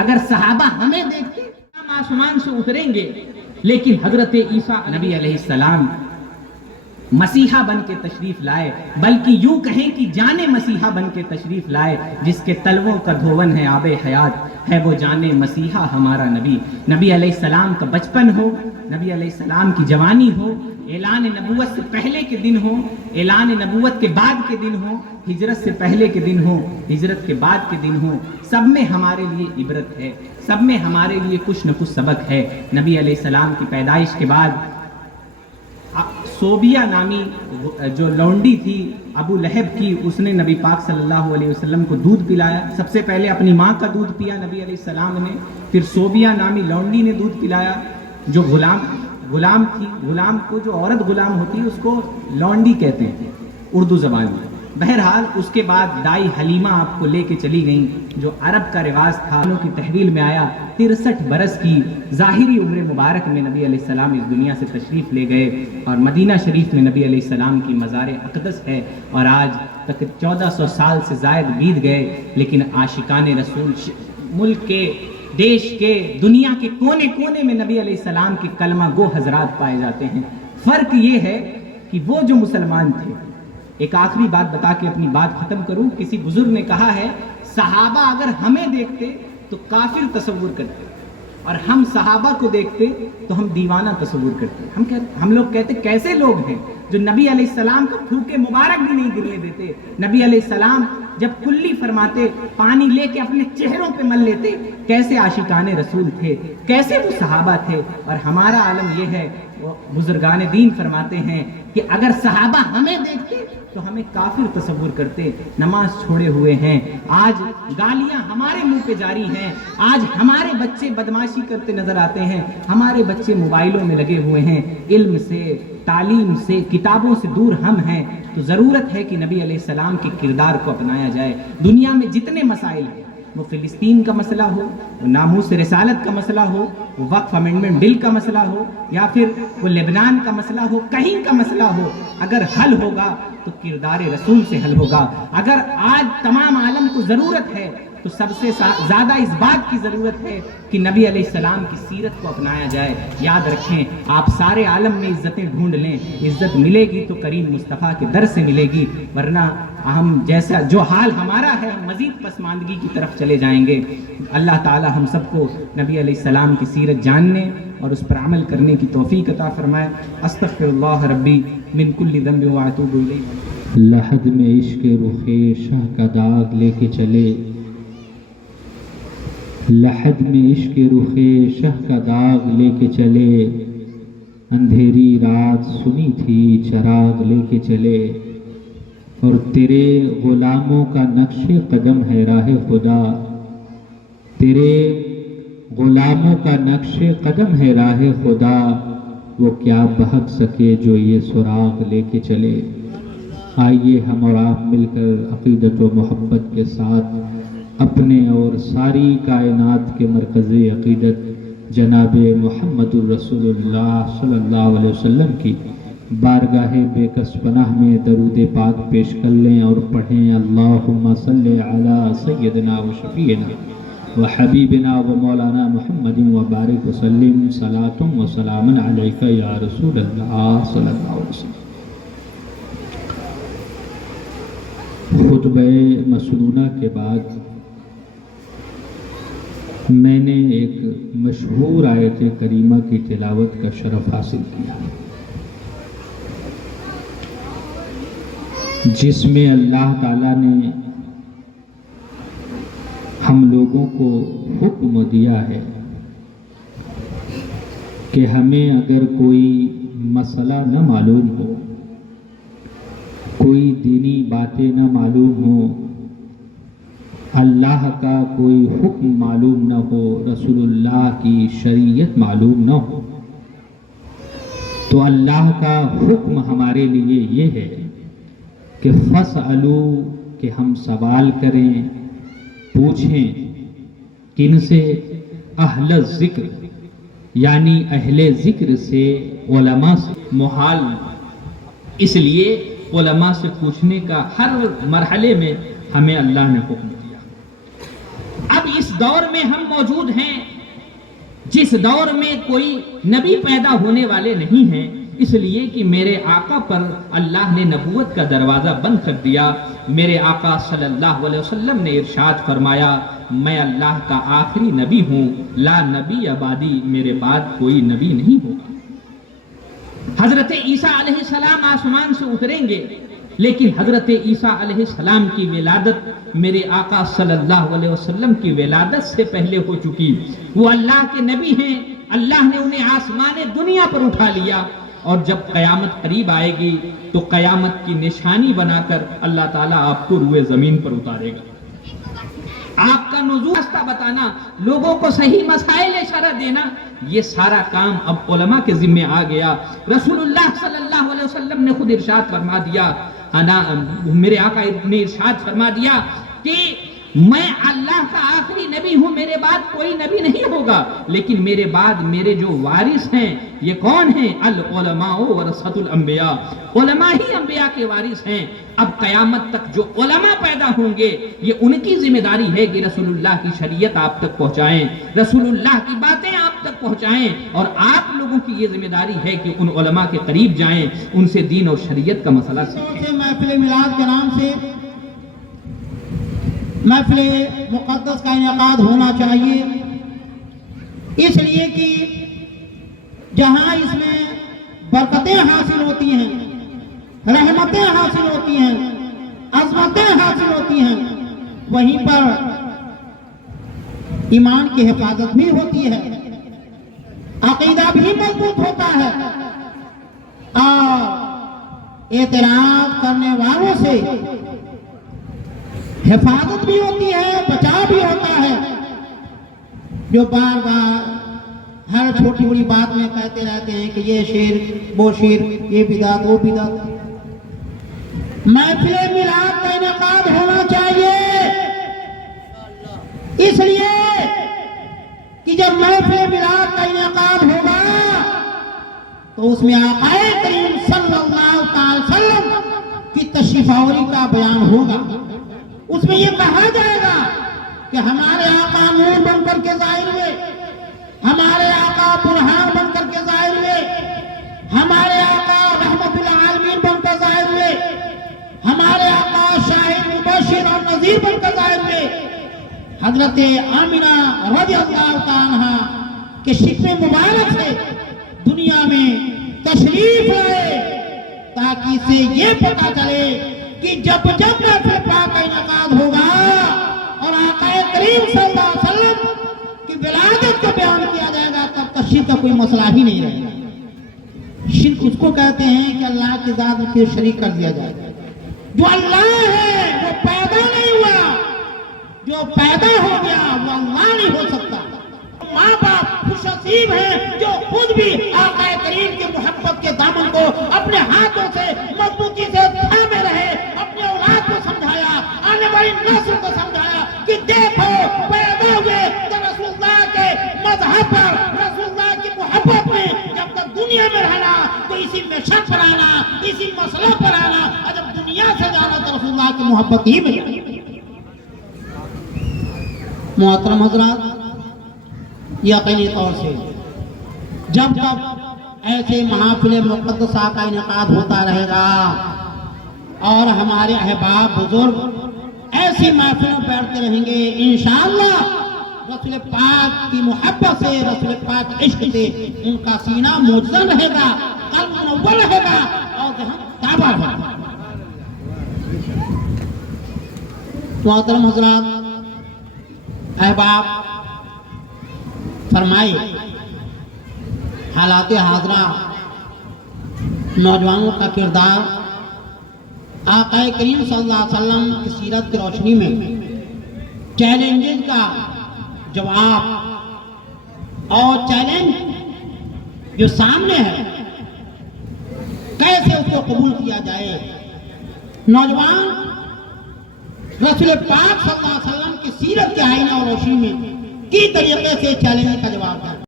اگر صحابہ ہمیں دیکھتے ہم آسمان سے اتریں گے، لیکن حضرت عیسیٰ نبی علیہ السلام مسیحا بن کے تشریف لائے، بلکہ یوں کہیں کہ جانے مسیحا بن کے تشریف لائے، جس کے تلووں کا دھون ہے آب حیات، ہے وہ جانے مسیحا ہمارا نبی۔ نبی علیہ السلام کا بچپن ہو، نبی علیہ السلام کی جوانی ہو، اعلان نبوت سے پہلے کے دن ہو، اعلان نبوت کے بعد کے دن ہو، ہجرت سے پہلے کے دن ہو، ہجرت کے بعد کے دن ہو، سب میں ہمارے لیے عبرت ہے، سب میں ہمارے لیے کچھ نہ کچھ سبق ہے۔ نبی علیہ السلام کی پیدائش کے بعد صوبیہ نامی جو لونڈی تھی ابو لہب کی، اس نے نبی پاک صلی اللہ علیہ وسلم کو دودھ پلایا۔ سب سے پہلے اپنی ماں کا دودھ پیا نبی علیہ السلام نے، پھر صوبیہ نامی لونڈی نے دودھ پلایا، جو غلام تھی۔ غلام کو، جو عورت غلام ہوتی ہے اس کو لونڈی کہتے ہیں اردو زبان میں۔ بہرحال اس کے بعد دائی حلیمہ آپ کو لے کے چلی گئیں، جو عرب کا رواج تھا کی تحویل میں آیا۔ 63 برس کی ظاہری عمر مبارک میں نبی علیہ السلام اس دنیا سے تشریف لے گئے، اور مدینہ شریف میں نبی علیہ السلام کی مزار اقدس ہے، اور آج تک 1400 سال سے زائد بیت گئے، لیکن عاشقان رسول ملک کے، دیش کے، دنیا کے کونے کونے میں نبی علیہ السلام کے کلمہ گو حضرات پائے جاتے ہیں۔ فرق یہ ہے کہ وہ جو مسلمان تھے، ایک آخری بات بتا کے اپنی بات ختم کروں۔ کسی بزرگ نے کہا ہے، صحابہ اگر ہمیں دیکھتے تو کافر تصور کرتے، اور ہم صحابہ کو دیکھتے تو ہم دیوانہ تصور کرتے۔ ہم لوگ کہتے کیسے لوگ ہیں جو نبی علیہ السلام کو پھوکے مبارک بھی نہیں گرنے دیتے۔ نبی علیہ السلام جب کلی فرماتے، پانی لے کے اپنے چہروں پہ مل لیتے، کیسے عاشقان رسول تھے، کیسے وہ صحابہ تھے۔ اور ہمارا عالم یہ ہے، بزرگان دین فرماتے ہیں کہ اگر صحابہ ہمیں دیکھتے تو ہمیں کافر تصور کرتے، نماز چھوڑے ہوئے ہیں، آج گالیاں ہمارے منہ پہ جاری ہیں، آج ہمارے بچے بدماشی کرتے نظر آتے ہیں، ہمارے بچے موبائلوں میں لگے ہوئے ہیں، علم سے، تعلیم سے، کتابوں سے دور ہم ہیں۔ تو ضرورت ہے کہ نبی علیہ السلام کے کردار کو اپنایا جائے۔ دنیا میں جتنے مسائل ہیں، وہ فلسطین کا مسئلہ ہو، وہ ناموس رسالت کا مسئلہ ہو، وہ وقف امینڈمنٹ بل کا مسئلہ ہو، یا پھر وہ لبنان کا مسئلہ ہو، کہیں کا مسئلہ ہو، اگر حل ہوگا تو کردار رسول سے حل ہوگا۔ اگر آج تمام عالم کو ضرورت ہے تو سب سے زیادہ اس بات کی ضرورت ہے کہ نبی علیہ السلام کی سیرت کو اپنایا جائے۔ یاد رکھیں، آپ سارے عالم میں عزتیں ڈھونڈ لیں، عزت ملے گی تو کریم مصطفیٰ کے در سے ملے گی، ورنہ ہم جیسا جو حال ہمارا ہے، ہم مزید پسماندگی کی طرف چلے جائیں گے۔ اللہ تعالی ہم سب کو نبی علیہ السلام کی سیرت جاننے اور اس پر عمل کرنے کی توفیق عطا فرمائے۔ استغفر اللہ ربی من کل ذنب واتوب الیہ۔ لحد میں عشق رخ شاہ کا داغ لے کے چلے، لحد میں عشق رخ شاہ کا داغ لے کے چلے، اندھیری رات سنی تھی چراغ لے کے چلے، اور تیرے غلاموں کا نقش قدم ہے راہ خدا، تیرے غلاموں کا نقش قدم ہے راہ خدا، وہ کیا بہک سکے جو یہ سراغ لے کے چلے۔ آئیے ہم اور آپ مل کر عقیدت و محبت کے ساتھ اپنے اور ساری کائنات کے مرکزی عقیدت جناب محمد الرسول اللہ صلی اللہ علیہ وسلم کی بارگاہ بے کس پناہ میں درود پاک پیش کر لیں اور پڑھیں، اللہم صلی علی سیدنا و شفیعنا و حبیبنا و مولانا محمد و بارک وسلم، صلاۃ و سلام علیک یا رسول اللہ صلی اللہ علیہ وسلم۔ خطبہ مسنونہ کے بعد میں نے ایک مشہور آیت کریمہ کی تلاوت کا شرف حاصل کیا، جس میں اللہ تعالیٰ نے ہم لوگوں کو حکم دیا ہے کہ ہمیں اگر کوئی مسئلہ نہ معلوم ہو، کوئی دینی باتیں نہ معلوم ہو، اللہ کا کوئی حکم معلوم نہ ہو، رسول اللہ کی شریعت معلوم نہ ہو، تو اللہ کا حکم ہمارے لیے یہ ہے کہ فَاسْأَلُوا، کہ ہم سوال کریں، پوچھیں، کن سے؟ اہل ذکر، یعنی اہل ذکر سے، علماء سے۔ محال اس لیے علماء سے پوچھنے کا ہر مرحلے میں ہمیں اللہ نے حکم دیا۔ اب اس دور میں ہم موجود ہیں جس دور میں کوئی نبی پیدا ہونے والے نہیں ہیں، اس لیے کہ میرے آقا پر اللہ نے نبوت کا دروازہ بند کر دیا۔ میرے آقا صلی اللہ علیہ وسلم نے ارشاد فرمایا، میں اللہ کا آخری نبی ہوں، لا نبی بعدی، میرے بعد کوئی نبی نہیں ہوگا۔ حضرت عیسیٰ علیہ السلام آسمان سے اتریں گے، لیکن حضرت عیسیٰ علیہ السلام کی ولادت میرے آقا صلی اللہ علیہ وسلم کی ولادت سے پہلے ہو چکی۔ وہ اللہ کے نبی ہیں، اللہ نے انہیں آسمان دنیا پر اٹھا لیا، اور جب قیامت قریب آئے گی تو قیامت کی نشانی بنا کر اللہ تعالیٰ آپ کو روئے زمین پر اتارے گا۔ آپ کا نزول راستہ بتانا، لوگوں کو صحیح مسائل اشارہ دینا، یہ سارا کام اب علماء کے ذمہ آ گیا۔ رسول اللہ صلی اللہ علیہ وسلم نے خود ارشاد فرما دیا، میرے آقا نے ارشاد فرما دیا کہ میں اللہ کا آخری نبی ہوں، میرے بعد کوئی نبی نہیں ہوگا، لیکن میرے بعد میرے جو وارث ہیں یہ کون ہیں؟ العلماء ورثۃ الانبیاء، علماء ہی انبیاء کے وارث ہیں۔ اب قیامت تک جو علماء پیدا ہوں گے یہ ان کی ذمہ داری ہے کہ رسول اللہ کی شریعت آپ تک پہنچائیں، رسول اللہ کی باتیں آپ تک پہنچائیں، اور آپ لوگوں کی یہ ذمہ داری ہے کہ ان علماء کے قریب جائیں، ان سے دین اور شریعت کا مسئلہ سیکھیں۔ محفل میلاد کے نام سے محفل مقدس کا انعقاد ہونا چاہیے، اس لیے کہ جہاں اس میں برکتیں حاصل ہوتی ہیں، رحمتیں حاصل ہوتی ہیں، عظمتیں حاصل ہوتی ہیں، وہیں پر ایمان کی حفاظت بھی ہوتی ہے، عقیدہ بھی مضبوط ہوتا ہے، اور اعتراض کرنے والوں سے حفاظت بھی ہوتی ہے، بچاؤ بھی ہوتا ہے۔ جو بار بار ہر چھوٹی بڑی بات میں کہتے رہتے ہیں کہ یہ شرک، وہ شرک، یہ بدعت، وہ بدعت۔ محفل میلاد کا انعقاد ہونا چاہیے، اس لیے کہ جب محفل میلاد کا انعقاد ہوگا تو اس میں آقا کریم صلی اللہ علیہ وسلم کی تشریف آوری کا بیان ہوگا۔ اس میں یہ کہا جائے گا کہ ہمارے آقا نور بن کر کے ظاہر ہوئے، ہمارے آقا برہان بن کر کے ظاہر ہوئے، ہمارے آقا رحمت العالمین بن کر ظاہر ہوئے، ہمارے آقا شاہد مبشر اور نذیر بن کر ظاہر ہوئے۔ حضرت آمنہ رضی اللہ تعالی عنہا کے شکم مبارک سے دنیا میں تشریف لائے، تاکہ اسے یہ پتہ چلے کہ جب جب محفل پاک کا انعقاد ہوگا اور آقا کریم صلی اللہ علیہ وسلم کی ولادت کو بیان کیا جائے گا، تب تک شرک کا کوئی مسئلہ ہی نہیں رہے گا۔ شرک اس کو کہتے ہیں کہ اللہ کی ذات کو شریک کر دیا جائے۔ جو اللہ ہے وہ پیدا نہیں ہوا، جو پیدا ہو گیا وہ اللہ نہیں ہو سکتا۔ ماں باپ خوش نصیب ہیں جو خود بھی آقا کریم کی محبت کے دامن کو اپنے ہاتھوں سے مضبوطی سے تھامے رہے، اپنے اولاد کو سمجھایا، آنے والی نسل کو سمجھایا کہ دیکھو پیدا ہوئے تو رسول اللہ کے مذہب پر، رسول اللہ کی محبت میں جب تک دنیا میں رہنا تو اسی میں شک پر آنا، اسی مسئلہ پر آنا، اور جب دنیا سے جانا تو رسول اللہ کی محبت ہی میں جانا۔ محترم حضرات، یقینی طور سے جب تک ایسے محافل مقدسہ کا انعقاد ہوتا رہے گا اور ہمارے احباب بزرگ ایسی محفلوں بیٹھتے رہیں گے، انشاءاللہ رسول پاک کی محبت سے، رسول پاک کے عشق سے ان کا سینہ موجزن رہے گا، قلب منور رہے گا اور ذہن تابع رہے گا۔ محترم حضرات، احباب، فرمائے حالات حاضرہ، نوجوانوں کا کردار آقا کریم صلی اللہ علیہ وسلم کی سیرت کی روشنی میں چیلنجز کا جواب اور چیلنج جو سامنے ہے کیسے اس کو قبول کیا جائے۔ نوجوان رسول پاک صلی اللہ علیہ وسلم کی سیرت کے آئینہ اور روشنی میں کی طریقے سے چیلنج کا جواب ہے۔